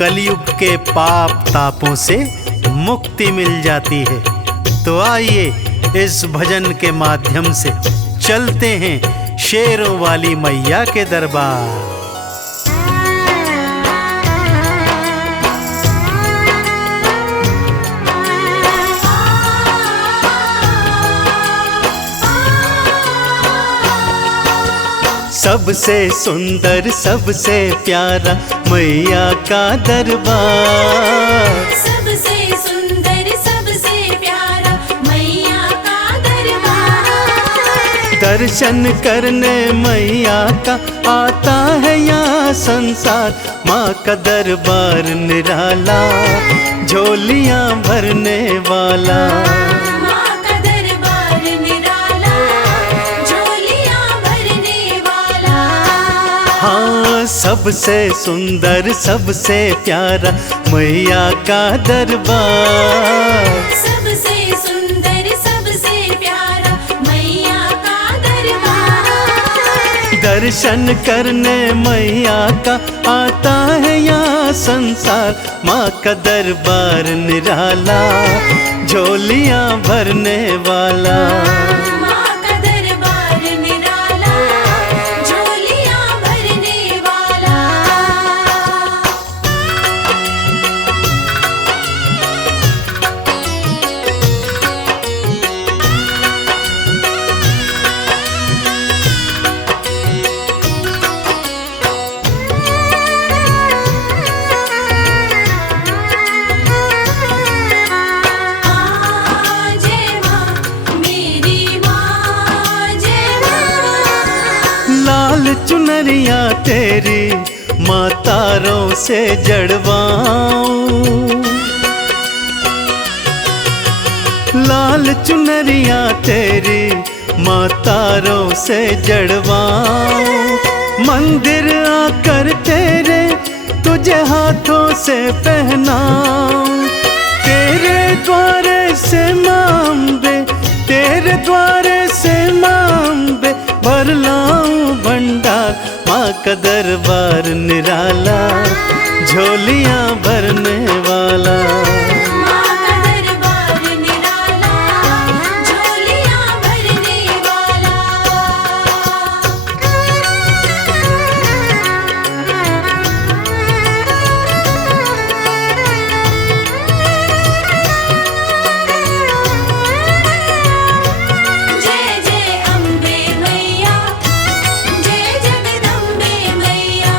कलयुग के पाप तापों से मुक्ति मिल जाती है। तो आइए इस भजन के माध्यम से चलते हैं शेरों वाली मैया के दरबार। सबसे सुंदर सबसे प्यारा मैया का दरबार। सबसे सुंदर सबसे प्यारा मैया का दरबार। दर्शन करने मैया का आता है यहाँ संसार। माँ का दरबार निराला, झोलियाँ भरने वाला। माँ का दरबार निराला, झोलियाँ भरने वाला। हाँ, सबसे सुंदर सबसे प्यारा मैया का दरबार। सबसे सुंदर सबसे प्यारा मैया का दरबार। दर्शन करने मैया का आता है यहाँ संसार। माँ का दरबार निराला, झोलियाँ भरने वाला। माँ का दरबार निराला, झोलियाँ भरने वाला। जय माँ मेरी माँ, जय माँ। लाल चुनरिया तेरी माँ तारों से जड़वाऊं। लाल चुनरिया तेरी माँ तारों से जड़वाऊं। मंदिर आकर तेरे तुझे हाथों से पहनाऊं। तेरे द्वारे से मांबे, तेरे द्वारे से मांबे भर लाऊं भंडार। माँ का दरबार निराला, झोलियाँ भरने वाला। माँ का दरबार निराला, झोलियाँ भरने वाला। जय जय अम्बे मैया, जय जगदम्बे मैया।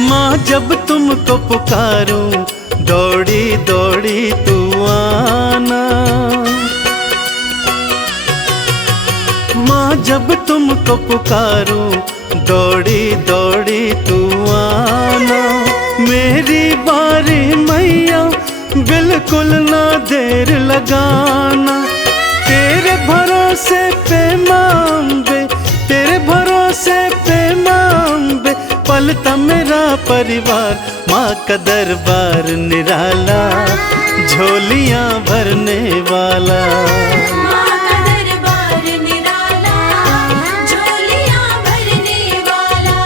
माँ जब तुमको पुकारूं, दौड़ी दौड़ी तू आना। माँ जब तुमको पुकारूं, दौड़ी दौड़ी तू आना। मेरी बारी मैया, बिल्कुल ना देर लगाना। तेरे भरोसे पे मांबे, तेरे भरोसे पे मांबे पलता मेरा परिवार। माँ का दरबार निराला, झोलियाँ भरने वाला। माँ का दरबार निराला, झोलियाँ भरने वाला।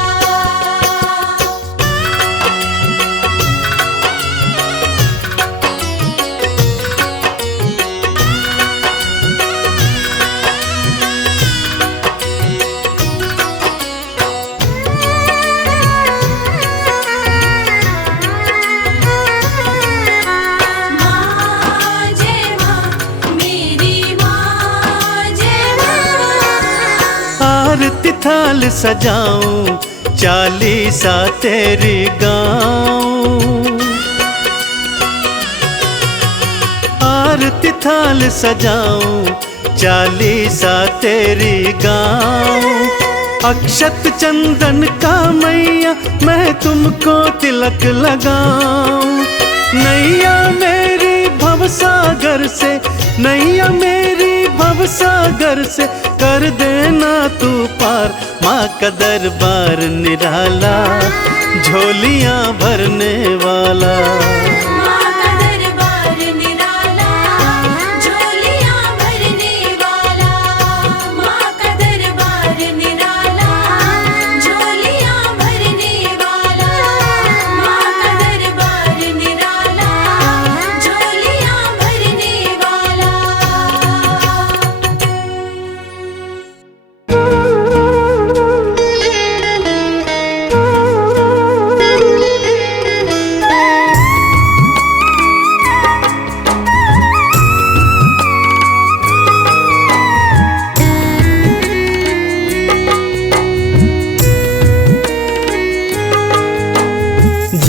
माँ जय माँ मेरी माँ, जय माँ। आरती थाल सजाऊं, चालीसा तेरी गाऊं। आरती थाल सजाऊं, चालीसा तेरी गाऊं। अक्षत चंदन का मैया मैं तुमको तिलक लगाऊं। नैया मेरी भवसागर से, नैया मेरी भवसागर से कर देना तू पार। माँ का दरबार निराला, झोलियाँ भरने वाला। माँ का दरबार निराला, झोलियाँ भरने वाला। माँ का दरबार निराला, झोलियाँ भरने वाला। माँ का दरबार निराला, झोलियाँ भरने वाला।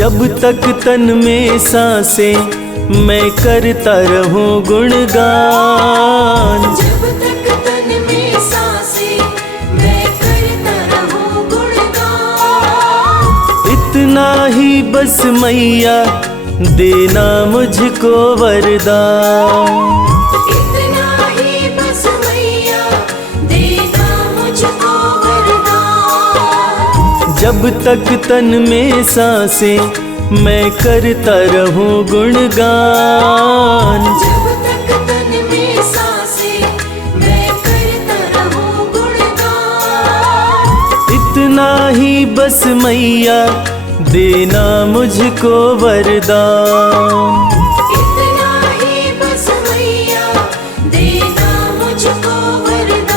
जब तक तन में सांसें मैं करता रहूं गुणगान। जब तक तन में सांसें मैं करता रहूं गुणगान। इतना ही बस मैया देना मुझको वरदान। इतना ही बस मैया देना मुझको वरदान। जब तक तन में सांसें मैं करता रहूं गुणगान। जब तक तन में सांसें मैं करता रहूं गुणगान। इतना ही बस मैया देना मुझको वरदान। इतना ही बस मैया देना मुझको वरदान।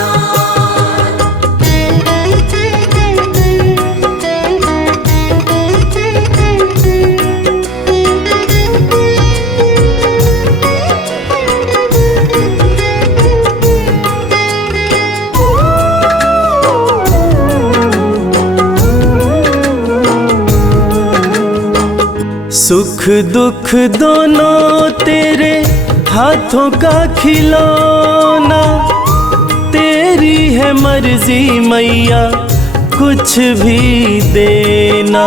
सुख दुख दोनों तेरे हाथों का खिलौना। तेरी है मर्जी मैया कुछ भी देना।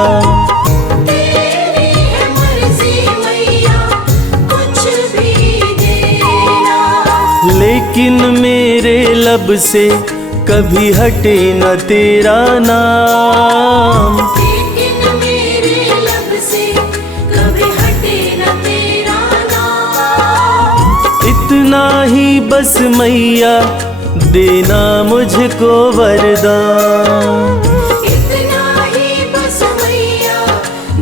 तेरी है मर्जी मैया कुछ भी देना। लेकिन मेरे लब से कभी हटे न तेरा नाम। लेकिन मेरे लब से कभी हटे न तेरा नाम। इतना ही बस मैया देना मुझको वरदान। इतना ही बस मैया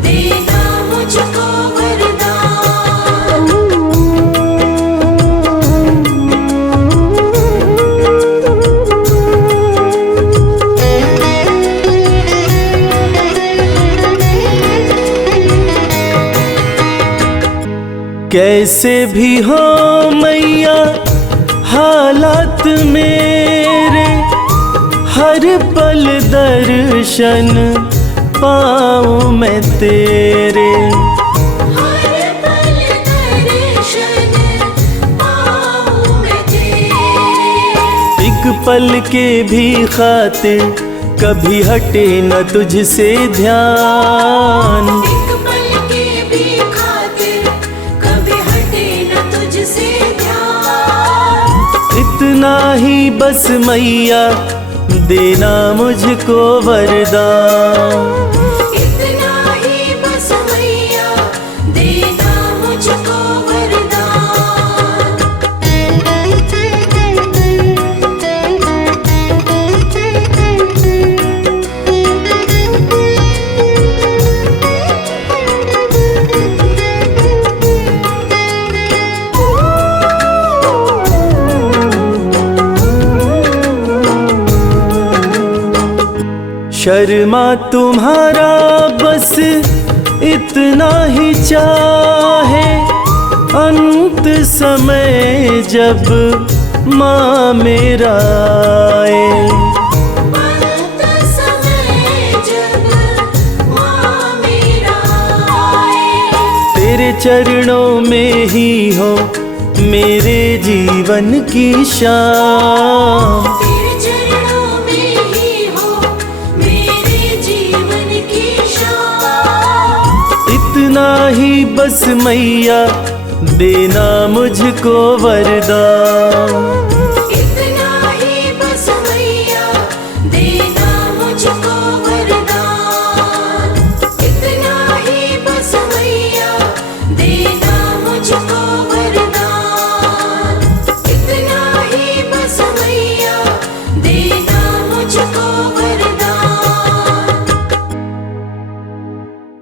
देना मुझको वरदान। कैसे भी हो मैया हालात मेरे, हर पल दर्शन पाऊं मैं तेरे। हर पल दर्शन पाऊं मैं तेरे। एक पल के भी खातिर कभी हटे न तुझसे ध्यान। एक पल के भी खातिर कभी हटे न तुझसे ध्यान। इतना ही बस मैया देना मुझको वरदान। इतना ही बस मैया देना मुझको वरदान। शर्मा तुम्हारा बस इतना ही चाहे, अंत समय जब माँ मेरा आए। अंत समय जब माँ मेरा आए। तेरे चरणों में ही हो मेरे जीवन की शाम। तेरे चरणों में ही हो मेरे जीवन की शाम। इतना ही बस मैया देना मुझको वरदान।